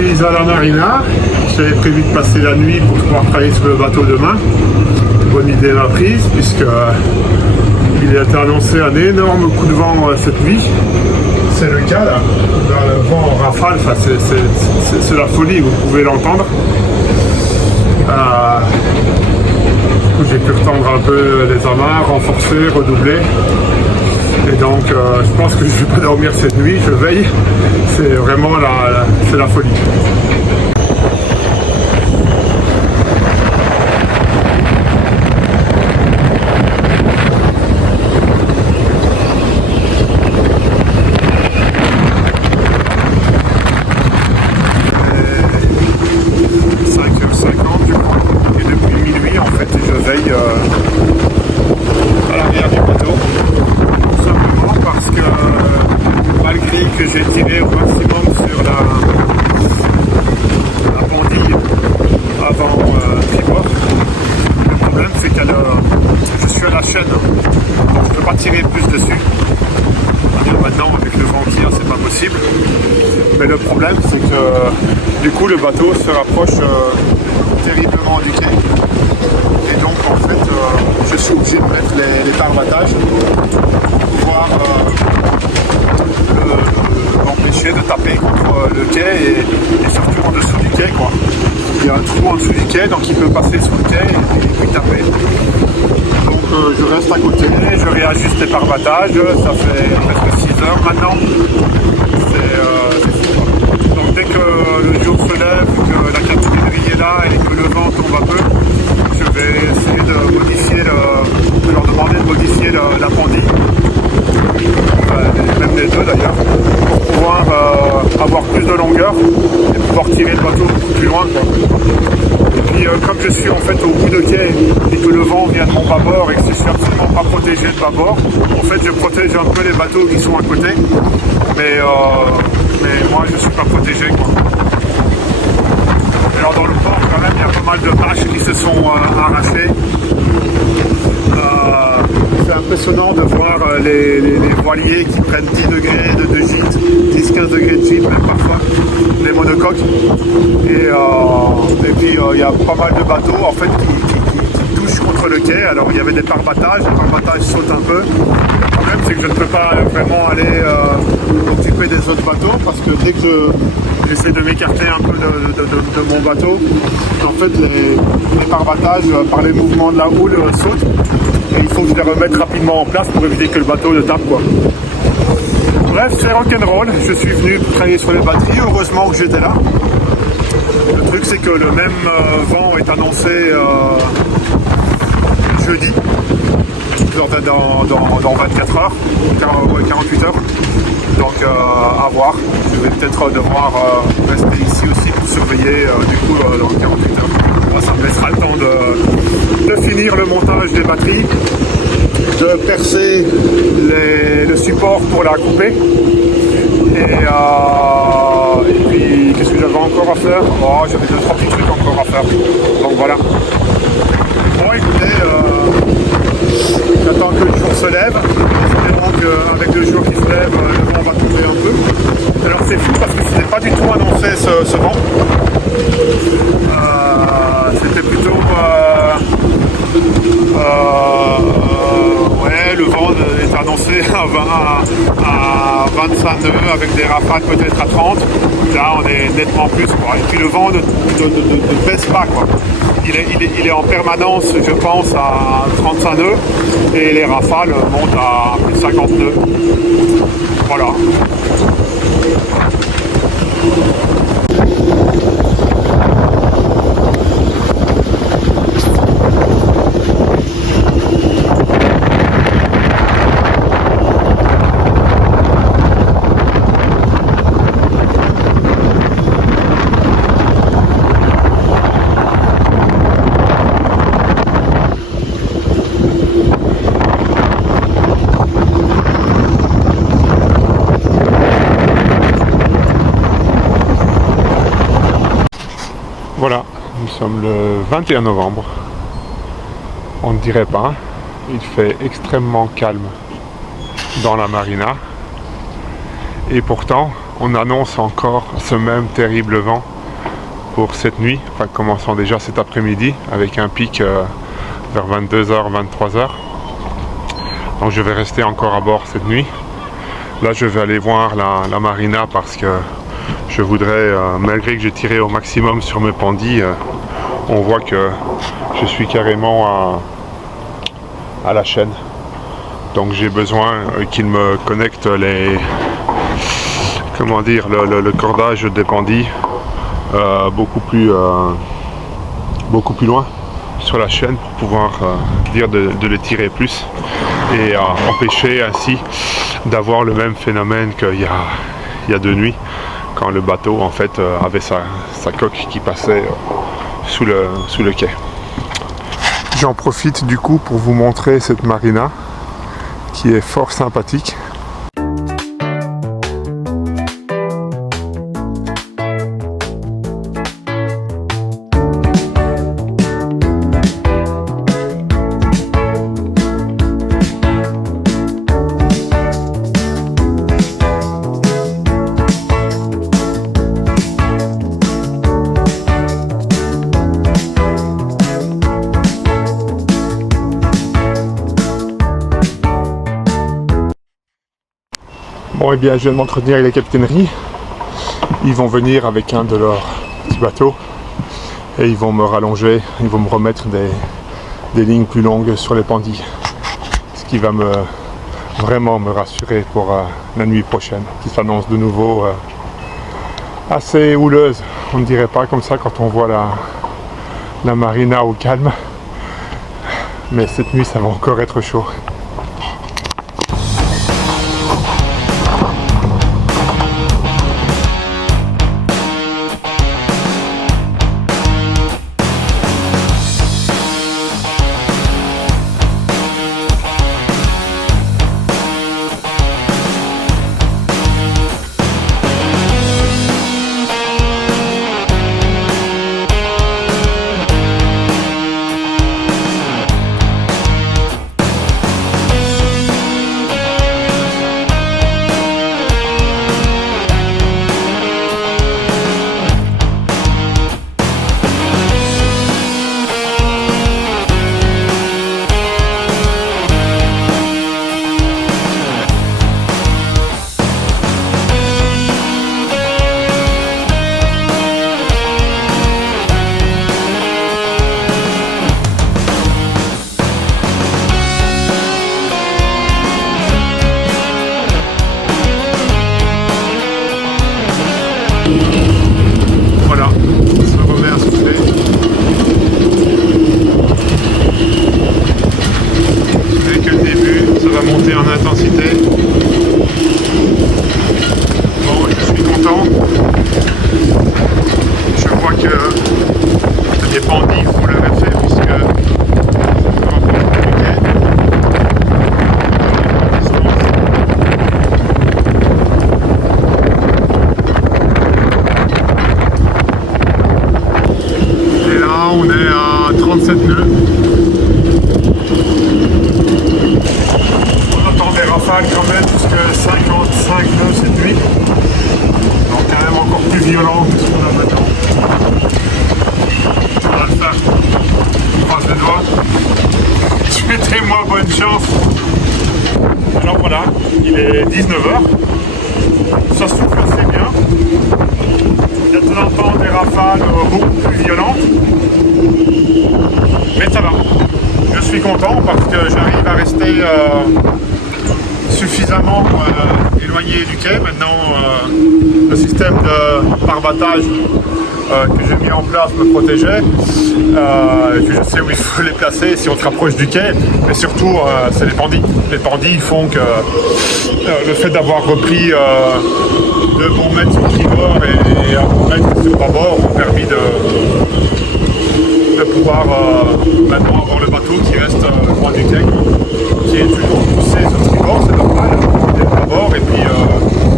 suis à la marina. J'avais prévu de passer la nuit pour pouvoir travailler sur le bateau demain. Bonne idée m'a prise puisque il a été annoncé un énorme coup de vent cette nuit. C'est le cas là. Le vent en rafale, enfin, c'est la folie, vous pouvez l'entendre. J'ai pu retendre un peu les amarres, renforcer, redoubler. Et donc je pense que je ne vais pas dormir cette nuit, je veille. C'est vraiment c'est la folie. À l'arrière du bateau, tout simplement parce que malgré que j'ai tiré au maximum sur la bandille avant tribord, le problème c'est que je suis à la chaîne, donc je ne peux pas tirer plus dessus. Maintenant avec le vent qui c'est pas possible, mais le problème c'est que du coup le bateau se rapproche terriblement du quai. Et donc en fait je suis obligé de mettre les parbattages pour pouvoir m'empêcher de taper contre le quai et surtout en dessous du quai quoi. Il y a un trou en dessous du quai donc il peut passer sous le quai et puis taper. Donc je reste à côté, je réajuste les parbattages, ça fait presque 6 heures maintenant. C'est fou quoi. Donc dès que le jour se lève, que la capitalerie est là et que le vent tombe un peu, je vais essayer de modifier de leur demander de modifier la pendille, même les deux d'ailleurs, pour pouvoir avoir plus de longueur et pouvoir tirer le bateau beaucoup plus loin quoi. Et puis comme je suis en fait au bout de quai et que le vent vient de mon bâbord et que je suis absolument pas protégé de bâbord, en fait je protège un peu les bateaux qui sont à côté, mais moi je suis pas protégé quoi. Alors dans le port quand même il y a pas mal de bâches qui se sont arrachées. C'est impressionnant de voir les voiliers qui prennent 10 degrés de gîte, 10-15 degrés de gîte même parfois, les monocoques. Et puis il y a pas mal de bateaux en fait qui touchent contre le quai. Alors il y avait des parbattages, les parbattages sautent un peu. Le problème c'est que je ne peux pas vraiment aller occuper des autres bateaux parce que dès que j'essaie de m'écarter un peu de mon bateau, en fait les parbattages par les mouvements de la houle sautent. Et il faut que je les remette rapidement en place pour éviter que le bateau ne tape quoi. Bref, c'est rock'n'roll. Je suis venu pour travailler sur les batteries. Heureusement que j'étais là. Le truc c'est que le même vent est annoncé jeudi, dans 24 heures, 48 heures. Donc à voir. Je vais peut-être devoir rester ici aussi pour surveiller du coup dans 48 heures. Ça me laissera le temps de finir le montage des batteries, de percer le support pour la couper. Et puis qu'est-ce que j'avais encore à faire? Oh, j'avais 2-3 petits trucs encore à faire. Donc voilà. Bon écoutez, j'attends que le jour se lève. Espérons qu'avec le jour qui se lève, le vent va tomber un peu. Alors c'est fou parce que ce n'est pas du tout annoncé ce vent. C'était plutôt ouais, le vent est annoncé à 25 nœuds avec des rafales peut-être à 30. Là on est nettement plus quoi. Et puis le vent ne baisse pas quoi. Il est en permanence je pense à 35 nœuds et les rafales montent à plus de 50 nœuds. Voilà. Voilà, nous sommes le 21 novembre. On ne dirait pas, il fait extrêmement calme dans la marina. Et pourtant, on annonce encore ce même terrible vent pour cette nuit, enfin commençant déjà cet après-midi avec un pic vers 22h, 23h. Donc je vais rester encore à bord cette nuit. Là je vais aller voir la marina parce que je voudrais, malgré que j'ai tiré au maximum sur mes pandis, on voit que je suis carrément à la chaîne. Donc j'ai besoin qu'il me connecte le cordage des pandis beaucoup plus loin sur la chaîne pour pouvoir dire de les tirer plus et empêcher ainsi d'avoir le même phénomène qu'il y a 2 nuits quand le bateau en fait avait sa coque qui passait sous le quai. J'en profite du coup pour vous montrer cette marina qui est fort sympathique. Bon, et bien, je viens de m'entretenir avec la capitainerie. Ils vont venir avec un de leurs petits bateaux et ils vont me rallonger, ils vont me remettre des lignes plus longues sur les pandis. Ce qui va vraiment me rassurer pour la nuit prochaine, qui s'annonce de nouveau assez houleuse. On ne dirait pas comme ça quand on voit la marina au calme. Mais cette nuit, ça va encore être chaud. Voilà, ça remet à souffler. Ce n'est que le début, ça va monter en intensité. Bon, je suis content. Je vois que les pandis font leur effet puisque on est à 37 nœuds. On entend des rafales quand même jusqu'à 55 nœuds cette nuit. Donc quand même encore plus violent que ce qu'on a maintenant. On va le faire. On croise les doigts. Souhaitez-moi bonne chance. Alors voilà, il est 19h. Ça souffle assez bien. Il y a de temps en temps des rafales beaucoup plus violentes. Mais ça va. Je suis content parce que j'arrive à rester suffisamment éloigné du quai. Maintenant, le système de parbattage que j'ai mis en place me protégeait. Et puis je sais où il faut les placer si on se rapproche du quai. Mais surtout, c'est les pandis. Les pandis font que le fait d'avoir repris 2 bons mètres sur tribord et 1 bon mètre sur bâbord ont permis de pouvoir maintenant avoir le bateau qui reste loin du quai, qui est toujours poussé sur tribord, c'est normal, il est de bâbord et puis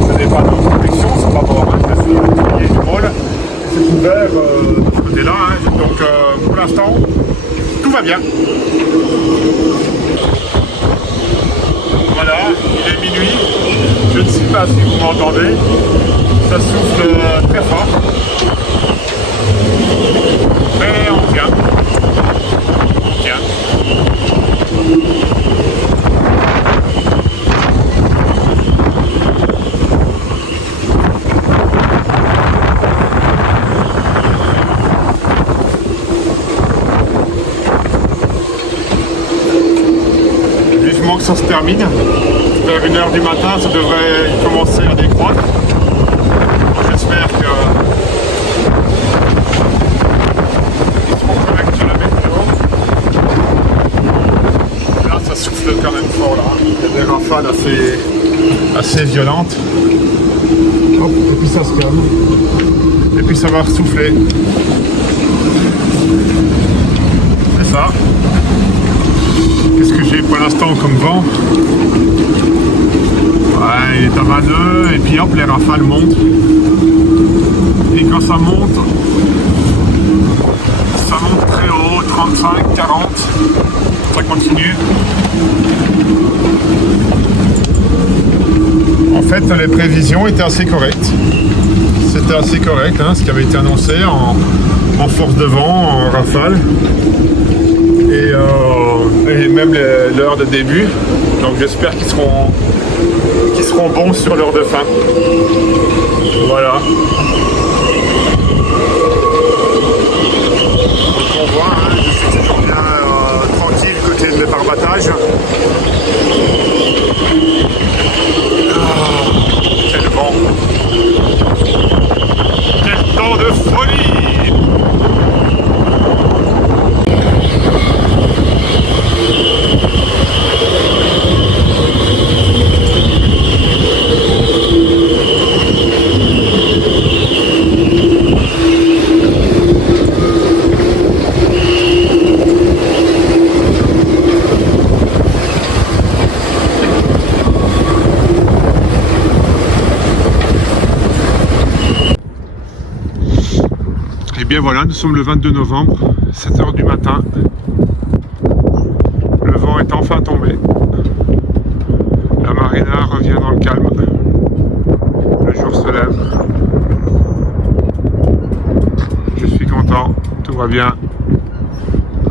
ce n'est pas de protection, c'est bâbord, je suis au pied du môle, c'est ouvert de ce côté-là, donc pour l'instant tout va bien. Voilà, il est minuit, je ne sais pas si vous m'entendez. Ça souffle très fort. Mais on tient. On tient. Vivement que ça se termine. Vers 1h du matin, ça devrait commencer à décroître. J'espère que ils seront corrects sur la météo. Là, ça souffle quand même fort là. Il y a des rafales assez violentes. Hop, et puis ça se calme. Et puis ça va ressouffler. C'est ça. Qu'est-ce que j'ai pour l'instant comme vent? Ouais, il est à 20 nœuds et puis hop, les rafales montent. Et quand ça monte très haut, 35, 40, ça continue. En fait, les prévisions étaient assez correctes. C'était assez correct, hein, ce qui avait été annoncé en force de vent, en rafale. Et même l'heure de début. Donc j'espère qu'ils seront bons sur l'heure de fin. Voilà. Donc on voit, hein, je suis toujours bien tranquille côté de mes parbattages. Quel vent! Quel temps de folie! Et bien voilà, nous sommes le 22 novembre, 7h du matin. Le vent est enfin tombé. La marina revient dans le calme. Le jour se lève. Je suis content, tout va bien.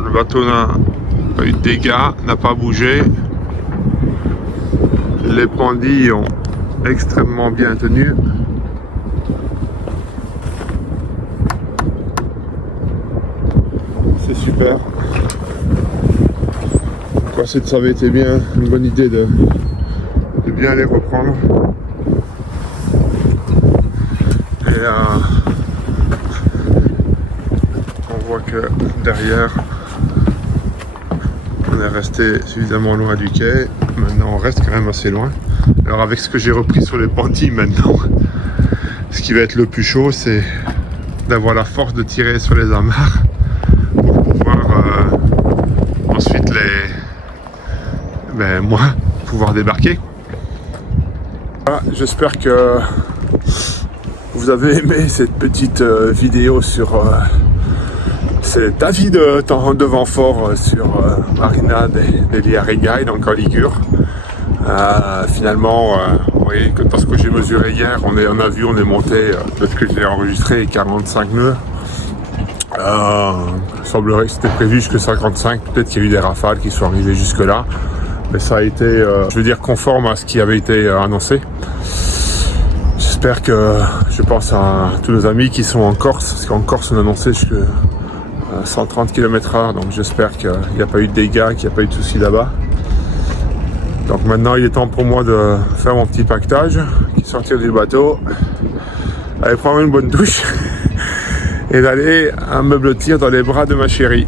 Le bateau n'a pas eu de dégâts, n'a pas bougé. Les pendilles ont extrêmement bien tenu. C'est super. Quoi, ça avait été bien une bonne idée de bien les reprendre. Et on voit que derrière on est resté suffisamment loin du quai. Maintenant on reste quand même assez loin. Alors avec ce que j'ai repris sur les pendilles maintenant, ce qui va être le plus chaud, c'est d'avoir la force de tirer sur les amarres pour pouvoir ensuite pouvoir débarquer. Voilà, j'espère que vous avez aimé cette petite vidéo sur cet avis de vent fort sur Marina degli Arigai, donc en Ligure. Finalement, vous voyez que parce que j'ai mesuré hier, on est monté de ce que j'ai enregistré 45 nœuds. Il semblerait que c'était prévu jusque 55, peut-être qu'il y a eu des rafales qui sont arrivées jusque là, mais ça a été, je veux dire, conforme à ce qui avait été annoncé. J'espère que, je pense à tous nos amis qui sont en Corse, parce qu'en Corse on a annoncé jusque 130 km/h, donc j'espère qu'il n'y a pas eu de dégâts, qu'il n'y a pas eu de soucis là-bas. Donc maintenant il est temps pour moi de faire mon petit pactage, sortir du bateau, aller prendre une bonne douche et d'aller me blottir dans les bras de ma chérie.